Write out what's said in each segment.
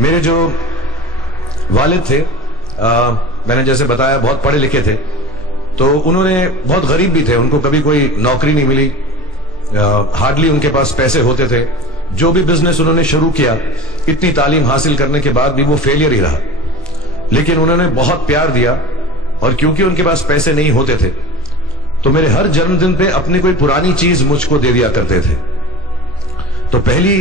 मेरे जो वालिद थे, मैंने जैसे बताया बहुत पढ़े लिखे थे, तो उन्होंने बहुत गरीब भी थे, उनको कभी कोई नौकरी नहीं मिली, हार्डली उनके पास पैसे होते थे। जो भी बिजनेस उन्होंने शुरू किया, इतनी तालीम हासिल करने के बाद भी वो फेलियर ही रहा। लेकिन उन्होंने बहुत प्यार दिया, और क्योंकि उनके पास पैसे नहीं होते थे तो मेरे हर जन्मदिन पे अपनी कोई पुरानी चीज मुझको दे दिया करते थे। तो पहली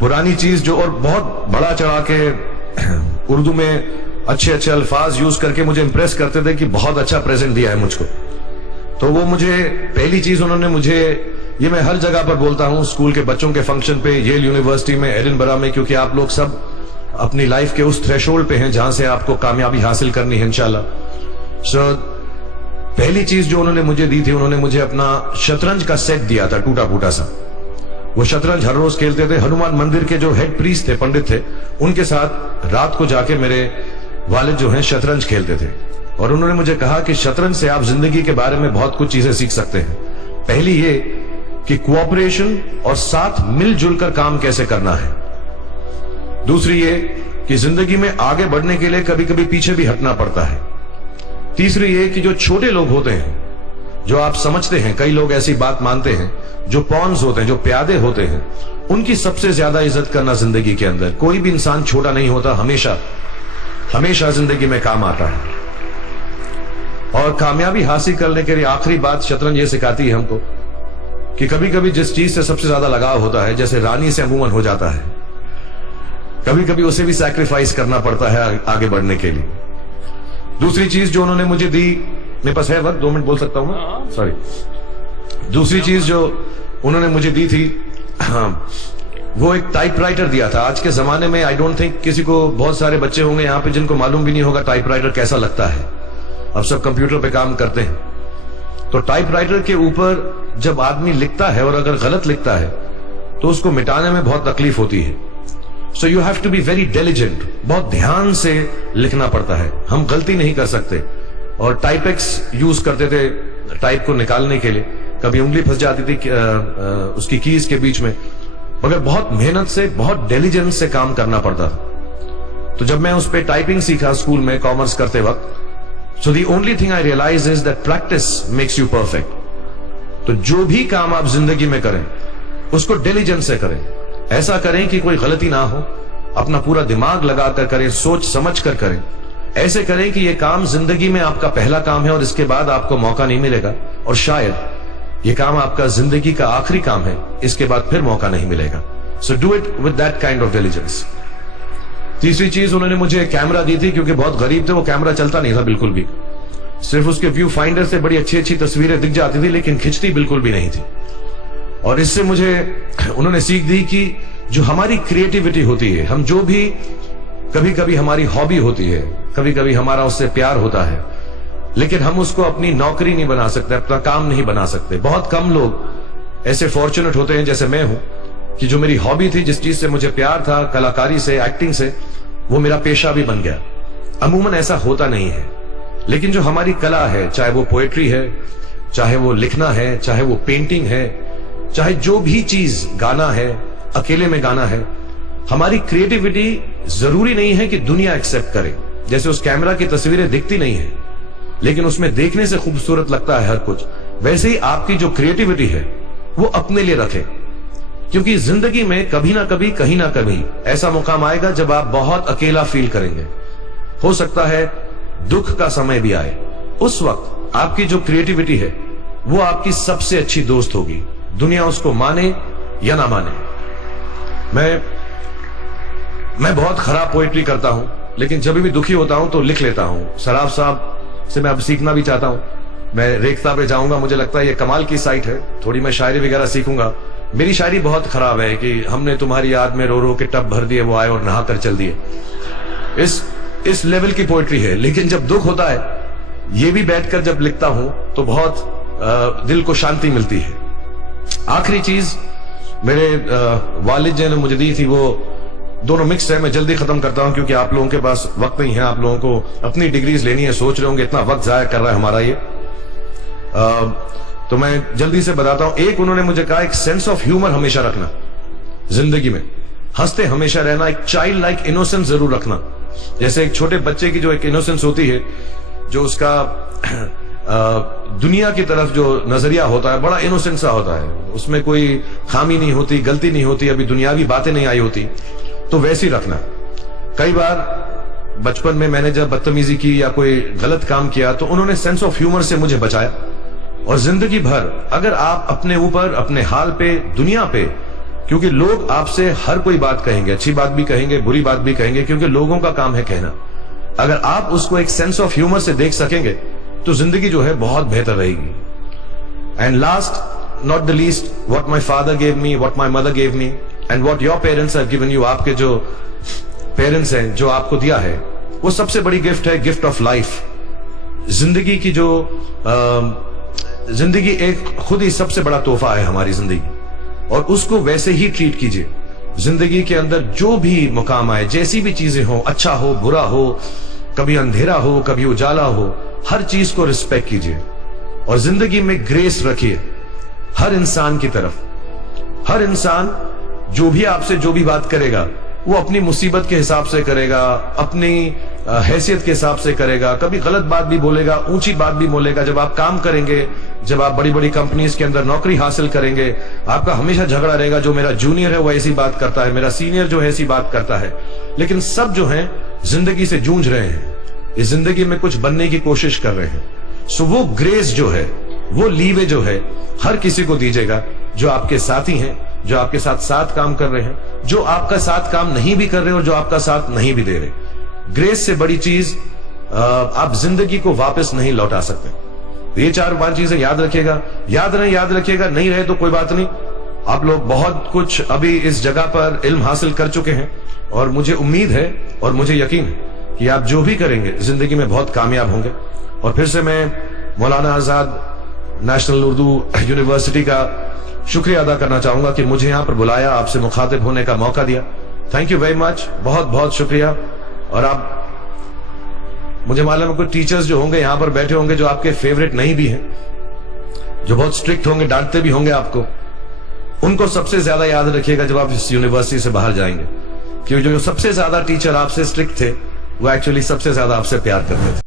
पुरानी चीज जो, और बहुत बड़ा चढ़ा के उर्दू में अच्छे अच्छे अल्फाज यूज करके मुझे इंप्रेस करते थे कि बहुत अच्छा प्रेजेंट दिया है मुझको। तो वो मुझे पहली चीज उन्होंने मुझे, ये मैं हर जगह पर बोलता हूं, स्कूल के बच्चों के फंक्शन पे, येल यूनिवर्सिटी में, एडिनबरा में, क्योंकि आप लोग सब अपनी लाइफ के उस थ्रेशोल्ड पे हैं जहां से आपको कामयाबी हासिल करनी है इंशाल्लाह। सो पहली चीज जो उन्होंने मुझे दी थी, उन्होंने मुझे अपना शतरंज का सेट दिया था, टूटा फूटा सा। वो शतरंज हर रोज खेलते थे। हनुमान मंदिर के जो हेड प्रीस्ट थे, पंडित थे, उनके साथ रात को जाके मेरे वालिद जो हैं शतरंज खेलते थे। और उन्होंने मुझे कहा कि शतरंज से आप जिंदगी के बारे में बहुत कुछ चीजें सीख सकते हैं। पहली ये कि कोऑपरेशन और साथ मिलजुल कर काम कैसे करना है। दूसरी ये कि जिंदगी में आगे बढ़ने के लिए कभी कभी पीछे भी हटना पड़ता है। तीसरी ये कि जो छोटे लोग होते हैं, जो आप समझते हैं, कई लोग ऐसी बात मानते हैं, जो पॉन्स होते हैं, जो प्यादे होते हैं, उनकी सबसे ज्यादा इज्जत करना जिंदगी के अंदर। कोई भी इंसान छोटा नहीं होता, हमेशा हमेशा जिंदगी में काम आता है। और कामयाबी हासिल करने के लिए आखिरी बात शतरंज ये सिखाती है हमको कि कभी कभी जिस चीज से सबसे ज्यादा लगाव होता है, जैसे रानी से अमूमन हो जाता है, कभी कभी उसे भी सैक्रिफाइस करना पड़ता है आगे बढ़ने के लिए। दूसरी चीज जो उन्होंने मुझे दी, मेरे पास है वक्त, 2 मिनट बोल सकता हूं मैं, सॉरी। दूसरी चीज जो उन्होंने मुझे दी थी, वो एक टाइपराइटर दिया था। आज के जमाने में आई डोंट थिंक किसी को, बहुत सारे बच्चे होंगे यहाँ पे जिनको मालूम भी नहीं होगा टाइपराइटर कैसा लगता है। अब सब कंप्यूटर पे काम करते हैं। तो टाइपराइटर के ऊपर जब आदमी लिखता है और अगर गलत लिखता है तो उसको मिटाने में बहुत तकलीफ होती है। So you have to be very diligent, बहुत ध्यान से लिखना पड़ता है। हम गलती नहीं कर सकते। और टाइपेक्स यूज करते थे टाइप को निकालने के लिए, कभी उंगली फंस जाती थी उसकी कीज के बीच में, मगर बहुत मेहनत से, बहुत डिलिजेंस से काम करना पड़ता था। तो जब मैं उस पर टाइपिंग सीखा स्कूल में कॉमर्स करते वक्त, so the only thing I realise is that practice makes you perfect. तो जो भी काम आप जिंदगी में करें उसको डिलिजेंस से करें, ऐसा करें कि कोई गलती ना हो, अपना पूरा दिमाग लगाकर करें, सोच समझ कर करें। ऐसे करें कि यह काम जिंदगी में आपका पहला काम है और इसके बाद आपको मौका नहीं मिलेगा, और शायद यह काम आपका जिंदगी का आखिरी काम है, इसके बाद फिर मौका नहीं मिलेगा। So do it with that kind of diligence. तीसरी चीज उन्होंने मुझे कैमरा दी थी, क्योंकि बहुत गरीब थे, वो कैमरा चलता नहीं था बिल्कुल भी। सिर्फ उसके व्यू फाइंडर से बड़ी अच्छी अच्छी तस्वीरें दिख जाती थी, लेकिन खिंचती बिल्कुल भी नहीं थी। और इससे मुझे उन्होंने सीख दी कि जो हमारी क्रिएटिविटी होती है, हम जो भी, कभी कभी हमारी हॉबी होती है, कभी कभी हमारा उससे प्यार होता है, लेकिन हम उसको अपनी नौकरी नहीं बना सकते, अपना काम नहीं बना सकते। बहुत कम लोग ऐसे फॉर्चुनेट होते हैं जैसे मैं हूं कि जो मेरी हॉबी थी, जिस चीज से मुझे प्यार था, कलाकारी से, एक्टिंग से, वो मेरा पेशा भी बन गया। अमूमन ऐसा होता नहीं है। लेकिन जो हमारी कला है, चाहे वो पोएट्री है, चाहे वो लिखना है, चाहे वो पेंटिंग है, चाहे जो भी चीज, गाना है, अकेले में गाना है, हमारी क्रिएटिविटी जरूरी नहीं है कि दुनिया एक्सेप्ट करे। जैसे उस कैमरा की तस्वीरें दिखती नहीं है, लेकिन उसमें देखने से खूबसूरत लगता है हर कुछ, वैसे ही आपकी जो क्रिएटिविटी है वो अपने लिए रखें। क्योंकि जिंदगी में कभी ना कभी, कहीं ना कभी ऐसा मुकाम आएगा जब आप बहुत अकेला फील करेंगे। हो सकता है दुख का समय भी आए, उस वक्त आपकी जो क्रिएटिविटी है वो आपकी सबसे अच्छी दोस्त होगी, दुनिया उसको माने या ना माने। मैं बहुत खराब पोएट्री करता हूं, लेकिन जब भी दुखी होता हूं तो लिख लेता हूं। सराफ साहब से मैं अब सीखना भी चाहता हूं। मैं रेखता पे जाऊंगा, मुझे लगता है ये कमाल की साइट है, थोड़ी मैं शायरी वगैरह सीखूंगा। मेरी शायरी बहुत खराब है कि हमने तुम्हारी याद में रो रो के टब भर दिए, वो आए और नहा कर चल दिए। इस लेवल की पोएट्री है। लेकिन जब दुख होता है, ये भी बैठकर जब लिखता हूं तो बहुत दिल को शांति मिलती है। आखिरी चीज मेरे वालिद जी ने मुझे दी थी, वो दोनों मिक्स है। मैं जल्दी खत्म करता हूं क्योंकि आप लोगों के पास वक्त नहीं है, आप लोगों को अपनी डिग्रीज लेनी है, सोच रहे होंगे इतना वक्त जाया कर रहा है हमारा ये। तो मैं जल्दी से बताता हूं। एक उन्होंने मुझे कहा, एक सेंस ऑफ ह्यूमर हमेशा रखना जिंदगी में। हंसते हमेशा रहना, एक चाइल्ड लाइक इनोसेंस जरूर रखना। जैसे एक छोटे बच्चे की जो एक इनोसेंस होती है, जो उसका दुनिया की तरफ जो नजरिया होता है बड़ा इनोसेंट सा होता है, उसमें कोई खामी नहीं होती, गलती नहीं होती, अभी दुनियावी बातें नहीं आई होती, तो वैसी रखना। कई बार बचपन में मैंने जब बदतमीजी की या कोई गलत काम किया तो उन्होंने सेंस ऑफ ह्यूमर से मुझे बचाया। और जिंदगी भर अगर आप अपने ऊपर, अपने हाल पे, दुनिया पे, क्योंकि लोग आपसे हर कोई बात कहेंगे, अच्छी बात भी कहेंगे, बुरी बात भी कहेंगे, क्योंकि लोगों का काम है कहना। अगर आप उसको एक सेंस ऑफ ह्यूमर से देख सकेंगे तो जिंदगी जो है बहुत बेहतर रहेगी। And last not the least, what my father gave me, what my mother gave me and what your parents have given you, आपके जो पेरेंट्स हैं जो आपको दिया है, वो सबसे बड़ी गिफ्ट है, गिफ्ट ऑफ लाइफ। जिंदगी की जो जिंदगी एक खुद ही सबसे बड़ा तोहफा है हमारी जिंदगी, और उसको वैसे ही ट्रीट कीजिए। जिंदगी के अंदर जो भी मुकाम आए, जैसी भी चीजें हो, अच्छा हो बुरा हो, कभी अंधेरा हो कभी उजाला हो, हर चीज को रिस्पेक्ट कीजिए और जिंदगी में ग्रेस रखिए हर इंसान की तरफ। हर इंसान जो भी आपसे जो भी बात करेगा वो अपनी मुसीबत के हिसाब से करेगा, अपनी हैसियत के हिसाब से करेगा। कभी गलत बात भी बोलेगा, ऊंची बात भी बोलेगा। जब आप काम करेंगे, जब आप बड़ी बड़ी कंपनीज के अंदर नौकरी हासिल करेंगे, आपका हमेशा झगड़ा रहेगा, जो मेरा जूनियर है वो ऐसी बात करता है, मेरा सीनियर जो है ऐसी बात करता है। लेकिन सब जो है जिंदगी से जूझ रहे हैं, इस जिंदगी में कुछ बनने की कोशिश कर रहे हैं। सो वो ग्रेस जो है, वो लीवे जो है, हर किसी को दीजिएगा जो आपके साथी हैं, जो आपके साथ साथ काम कर रहे हैं, जो आपका साथ काम नहीं भी कर रहे और जो आपका साथ नहीं भी दे रहे। ग्रेस से बड़ी चीज आप जिंदगी को वापस नहीं लौटा सकते। ये 4-5 चीजें याद रखिएगा। याद रखिएगा, नहीं रहे तो कोई बात नहीं। आप लोग बहुत कुछ अभी इस जगह पर इल्म हासिल कर चुके हैं और मुझे उम्मीद है और मुझे यकीन है कि आप जो भी करेंगे जिंदगी में बहुत कामयाब होंगे। और फिर से मैं मौलाना आजाद नेशनल उर्दू यूनिवर्सिटी का शुक्रिया अदा करना चाहूंगा कि मुझे यहां पर बुलाया, आपसे मुखातिब होने का मौका दिया। थैंक यू वेरी मच, बहुत बहुत शुक्रिया। और आप, मुझे मालूम है कुछ टीचर्स जो होंगे यहां पर बैठे होंगे जो आपके फेवरेट नहीं भी हैं, जो बहुत स्ट्रिक्ट होंगे, डांटते भी होंगे आपको, उनको सबसे ज्यादा याद रखिएगा जब आप इस यूनिवर्सिटी से बाहर जाएंगे, क्योंकि जो सबसे ज्यादा टीचर आपसे स्ट्रिक्ट थे वो एक्चुअली सबसे ज्यादा आपसे प्यार करते थे।